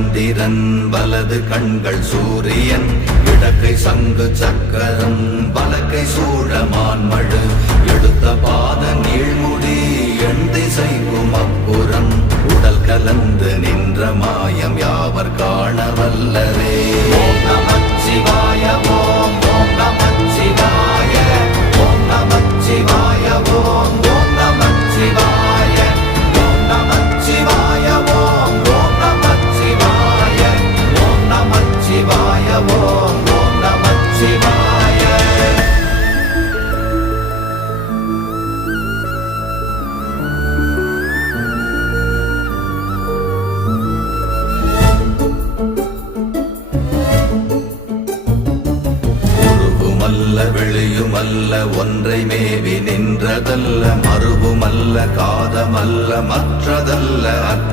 சந்திரன் வலது கண்கள் சூரியன் இடக்கை சங்கு சக்கரம் வலக்கை சூழமான்மழு எடுத்த பாத நீழ்முடி எண் திசைக்கும் அப்புறம் உடல் கலந்து நின்ற மாயம் யாவர் காண வல்லரே. ஓம் நமச்சிவாய ஓம் ஓம் நமச்சிவாய ஓம் நமச்சிவாய ஓம் ஓம் நமச்சிவாய ஓம் நமச்சிவாய ஓம் ஓம் நமச்சிவாய ஓம் நமச்சிவாய ஓம் ஓம் நமச்சிவாய. வெளியுமல்ல ஒன்றை மேவி நின்றதல்ல மறுவுமல்ல காதமல்ல மற்றதல்ல